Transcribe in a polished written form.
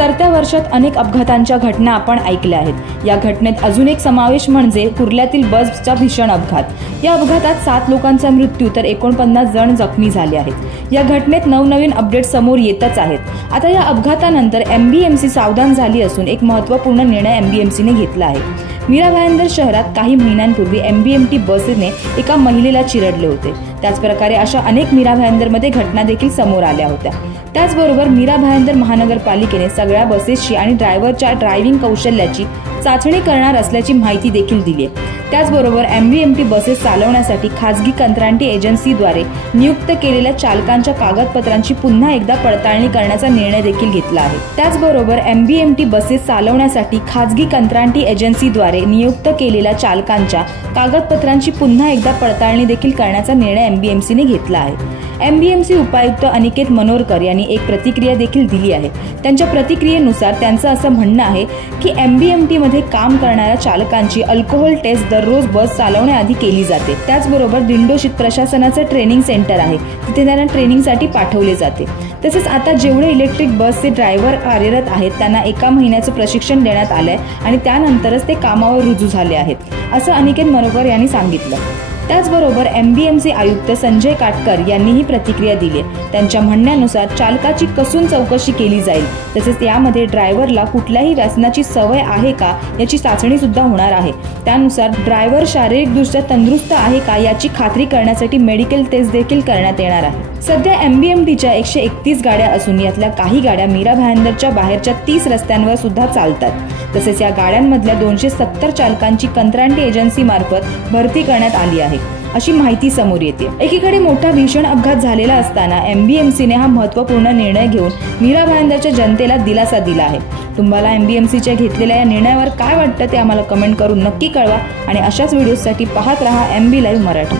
सरत्या वर्षात अनेक अपघातांच्या घटना आपण ऐकल्या आहेत। या घटनेत अजून एक समावेश म्हणजे कुर्ल्यातील बसचा भीषण अपघात। या अपघातात 7 लोकांचा मृत्यू तर 49 जण जखमी झाले आहेत। या घटनेत नवनवीन अपडेट समोर येतच आहेत। आता या अपघातानंतर एमबीएमसी सावधान झाली असून एक महत्त्वपूर्ण निर्णय एमबीएमसीने घेतला आहे। मीरा भायंदर शहरात काही महिन्यांपूर्वी एमबीएमटी बसने एका महिलेला चिरडले होते। त्याच प्रकारे अशा अनेक मीरा भायंदरमध्ये घटना देखील समोर आल्या होत्या। त्याचबरोबर मीरा भायंदर महानगरपालिकेने सगळ्या बसेसची आणि ड्रायव्हरच्या ड्रायव्हिंग कौशल्याची चाचणी करणार असल्याची माहिती देखील दिली आहे। त्याचबरोबर एमबीएमटी बसेस चालवण्यासाठी खासगी कंत्राटी एजन्सीद्वारे नियुक्त केलेल्या चालकांच्या कागदपत्रांची पुन्हा एकदा पडताळणी करण्याचा निर्णय देखील घेतला आहे। त्याचबरोबर एमबीएमटी बसेस चालवण्यासाठी खासगी कंत्राटी एजन्सीद्वारे नियुक्त केलेल्या चालकांच्या कागदपत्रांची पुन्हा एकदा पडताळणी देखील करण्याचा निर्णय एमबीएमसीने घेतला आहे। एमबीएमसी उपायुक्त अनिकेत मनोरकर यांनी एक प्रतिक्रिया देखील दिली आहे। त्यांच्या प्रतिक्रियेनुसार त्यांचं असं म्हणणं आहे की एमबीएमटी मध्ये काम करणाऱ्या चालकांची अल्कोहोल टेस्ट दररोज बस चालवण्याआधी केली जाते। त्याचबरोबर दिंडोशीत प्रशासनाचं ट्रेनिंग सेंटर आहे, तिथे त्यांना ट्रेनिंगसाठी पाठवले जाते। तसेच आता जेवढे इलेक्ट्रिक बसचे ड्रायव्हर कार्यरत आहेत त्यांना 1 महिन्याचं प्रशिक्षण देण्यात आलंय आणि त्यानंतरच ते कामावर रुजू झाले आहेत, असं अनिकेत मनोरकर यांनी सांगितलं। त्याचबरोबर एमबीएमसी आयुक्त संजय काटकर यांनीही प्रतिक्रिया दिली। त्यांच्या म्हणण्यानुसार चालकाची कसून चौकशी केली जाईल। तसेच यामध्ये ड्रायव्हरला कुठल्याही व्यसनाची सवय आहे का याची चाचणी सुद्धा होणार आहे। त्यानुसार ड्रायव्हर शारीरिकदृष्ट्या तंदुरुस्त आहे का याची खात्री करण्यासाठी मेडिकल टेस्ट देखील करण्यात येणार आहे। सध्या एमबीएमटीच्या 131 गाड्या असून यातल्या काही गाड्या मीरा भायंदरच्या बाहेरच्या 30 रस्त्यांवर सुद्धा चालतात। तसेच या गाड्यांमधल्या 270 चालकांची कंत्राटी एजन्सी मार्फत भरती करण्यात आली आहे, अशी माहिती समोर येते। एकीकडे मोठा भीषण अपघात झालेला असताना एमबीएमसीने हा महत्त्वपूर्ण निर्णय घेऊन मीरा भायंदरच्या जनतेला दिलासा दिला आहे। तुम्हाला एमबीएमसीच्या घेतलेल्या या निर्णयावर काय वाटतं ते आम्हाला कमेंट करून नक्की कळवा आणि अशाच व्हिडिओसाठी पाहत रहा MB लाईव्ह मराठी।